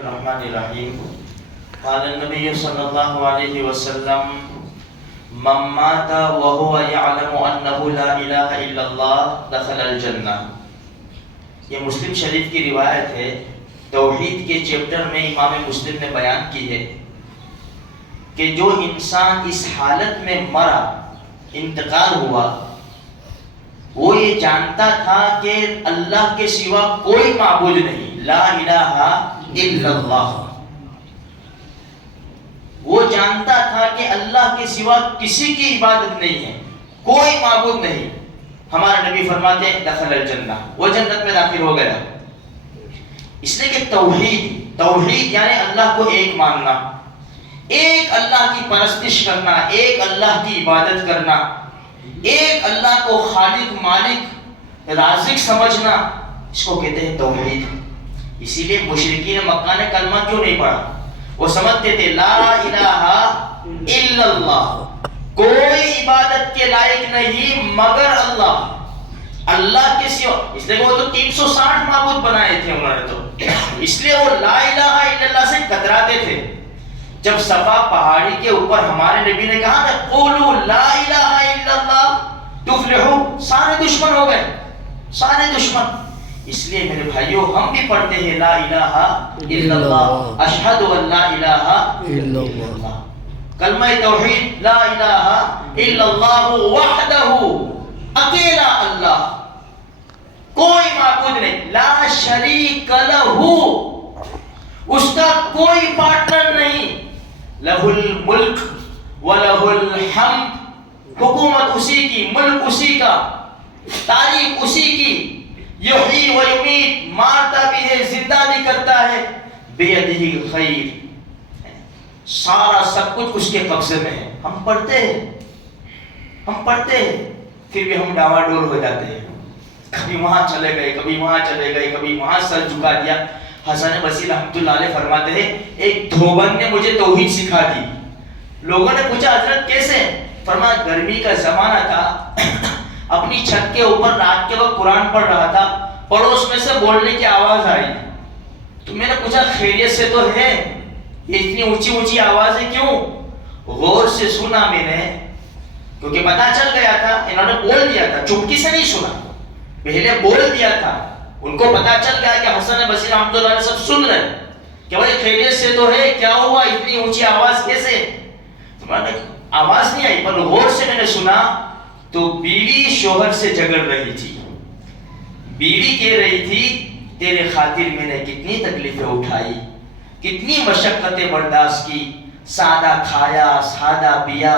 الرحمن الرحیم قال النبی صلی اللہ علیہ وسلم من مات وهو يعلم انه لا الہ الا اللہ دخل الجنہ. یہ مسلم شریف کی روایت ہے. توحید کے چیپٹر میں امام مسلم نے بیان کی ہے کہ جو انسان اس حالت میں مرا، انتقال ہوا، وہ یہ جانتا تھا کہ اللہ کے سوا کوئی معبود نہیں، لا الہ الا اللہ. وہ جانتا تھا کہ اللہ کے سوا کسی کی عبادت نہیں ہے، کوئی معبود نہیں. ہمارا نبی فرماتے ہیں دخل الجنہ، وہ جنت میں داخل ہو گیا. اس لیے کہ توحید یعنی اللہ کو ایک ماننا، ایک اللہ کی پرستش کرنا، ایک اللہ کی عبادت کرنا، ایک اللہ کو خالق، مالک، رازق سمجھنا، اس کو کہتے ہیں توحید. اسی لیے مشرکین مکہ نے کلمہ کیوں نہیں پڑھا؟ وہ سمجھتے تھے لا الہ الا اللہ، کوئی عبادت کے لائق نہیں مگر اللہ، اللہ کے سوا. اس لیے وہ تو 360 معبود بنائے تھے انہوں نے، تو اس لیے وہ لا الہ الا اللہ سے کتراتے تھے. جب صفا پہاڑی کے اوپر ہمارے نبی نے کہا کہ قولوا لا الہ الا اللہ تفلحوا، سارے دشمن ہو گئے، سارے دشمن. اس لیے میرے بھائیوں ہم بھی پڑھتے ہیں لا الہ الا اللہ، اشہد ان لا الہ الا اللہ. کلمہ توحید لا الہ الا اللہ وحدہ، اکیلا اللہ، کوئی معبود نہیں، لا شریک لہ، اس کا کوئی پارٹنر نہیں. لہ الملک ولہ الحمد، حکومت اسی کی، ملک اسی کا، تاریخ اسی کی. یحیی و یمیت، مارتا بھی ہے زندہ بھی کرتا ہے. بیدہ الخیر، سارا سب کچھ اس کے قبضے میں ہے. ہم پڑھتے ہیں پھر بھی ہم ڈاواڈول ہو جاتے ہیں. کبھی وہاں چلے گئے، کبھی وہاں چلے گئے، کبھی وہاں سر جھکا دیا. حسن بصری رحمۃ اللہ علیہ فرماتے ہیں ایک دھوبن نے مجھے توحید سکھا دی. لوگوں نے پوچھا حضرت کیسے؟ فرمایا گرمی کا زمانہ تھا، اپنی چھت کے اوپر رات کے وقت قرآن پڑھ رہا تھا، پڑوس میں سے بولنے کی آواز آئی. تو میں نے پوچھا خیریت سے تو ہے، یہ اتنی اونچی اونچی آوازیں کیوں؟ غور سے سنا میں نے، کیونکہ پتا چل گیا تھا، انہوں نے بول دیا تھا، چپکی سے نہیں سنا، پہلے بول دیا تھا. ان کو پتا چل گیا کہ حسن بصری رحمۃ اللہ علیہ سب سن رہے کہ بھائی خیریت سے تو ہے، کیا ہوا اتنی اونچی آواز کیسے؟ آواز نہیں آئی، پر غور سے میں نے سنا تو بیوی شوہر سے جھگڑ رہی تھی. بیوی کہہ رہی تھی تیرے خاطر میں نے کتنی تکلیفیں اٹھائی، کتنی مشقتیں برداشت کی، سادہ کھایا، سادہ پیا،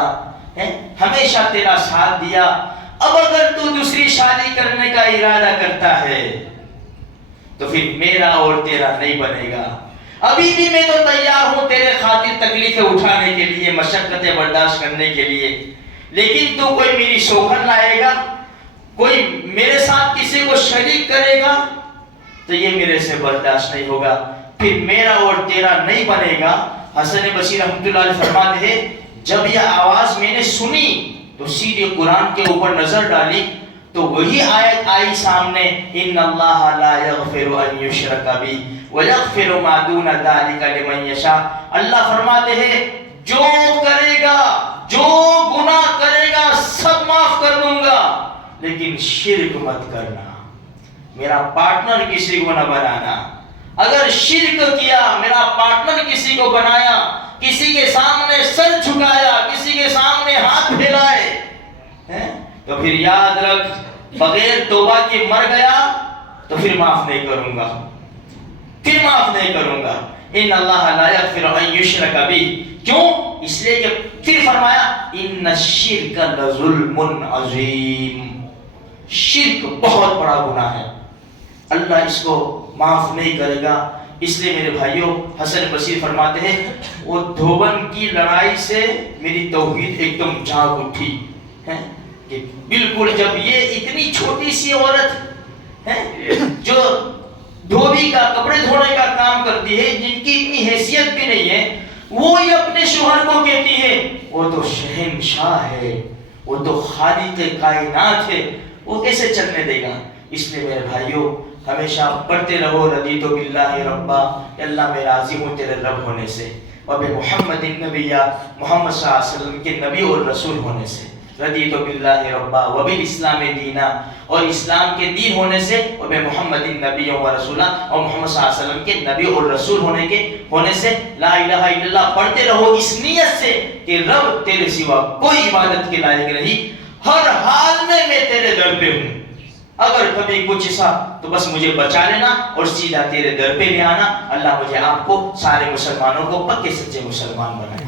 ہمیشہ تیرا ساتھ دیا. اب اگر تو دوسری شادی کرنے کا ارادہ کرتا ہے تو پھر میرا اور تیرا نہیں بنے گا. ابھی بھی میں تو تیار ہوں تیرے خاطر تکلیفیں اٹھانے کے لیے، مشقتیں برداشت کرنے کے لیے، لیکن تو کوئی میری شوہر لائے گا، کوئی میرے ساتھ کسی کو شریک کرے گا تو یہ میرے سے برداشت نہیں ہوگا، پھر میرا اور تیرا نہیں بنے گا. حسن بصری رحمۃ اللہ علیہ فرماتے ہیں جب یہ آواز میں نے سنی تو سیدھے قرآن کے اوپر نظر ڈالی تو وہی آیت آئی سامنے، ان اللہ لا یغفر ان یشرک بہ ویغفر ما دون ذلک لمن یشاء. اللہ فرماتے ہیں جو کرے گا، جو گناہ کرے گا سب معاف کر دوں گا، لیکن شرک مت کرنا، میرا پارٹنر کسی کو نہ بنانا. اگر شرک کیا، میرا پارٹنر کسی کو بنایا، کسی کے سامنے سر جھکایا، کسی کے سامنے ہاتھ پھیلائے، تو پھر یاد رکھ بغیر توبہ کے مر گیا تو پھر معاف نہیں کروں گا، پھر معاف نہیں کروں گا. ان اللہ لا یغفر ان یشرک بہ، کیوں؟ اس لیے کہ پھر فرمایا ان الشرک لظلم عظیم، شرک بہت بڑا گناہ ہے، اللہ اس کو معاف نہیں کرے گا. اس لیے میرے بھائیوں حسن بصری فرماتے ہیں وہ دھوبن کی لڑائی سے میری توحید ایک دم جاگ اٹھی ہے کہ بالکل جب یہ اتنی چھوٹی سی عورت ہے جو دھوبی کا، کپڑے دھونے کا کام کرتی ہے، جن کی اتنی حیثیت بھی نہیں ہے، وہ ہی اپنے شوہر کو کہتی ہے وہ تو شہنشاہ ہے، وہ تو خالق کائنات ہے، وہ کیسے چلنے دے گا؟ اس لیے میرے بھائیوں ہمیشہ پڑھتے رہو رضیت باللہ ربا، کہ اللہ میں راضی ہوں تیرے رب ہونے سے، وبمحمد النبی، محمد صلی اللہ علیہ وسلم کے نبی اور رسول ہونے سے، رضیت باللہ ربا وبالاسلام دینا، اور اسلام کے دین ہونے سے، وبمحمد النبی و رسولہ، اور محمد صلی اللہ علیہ وسلم کے نبی اور رسول ہونے سے لا الہ الا اللہ پڑھتے رہو اس نیت سے کہ رب تیرے سوا کوئی عبادت کے لائق نہیں، ہر حال میں میں تیرے در پہ ہوں، اگر کبھی کچھ ایسا تو بس مجھے بچا لینا اور سیدھا تیرے در پہ لے آنا۔ اللہ مجھے آپ کو سارے مسلمانوں کو پکے سچے مسلمان بنائے۔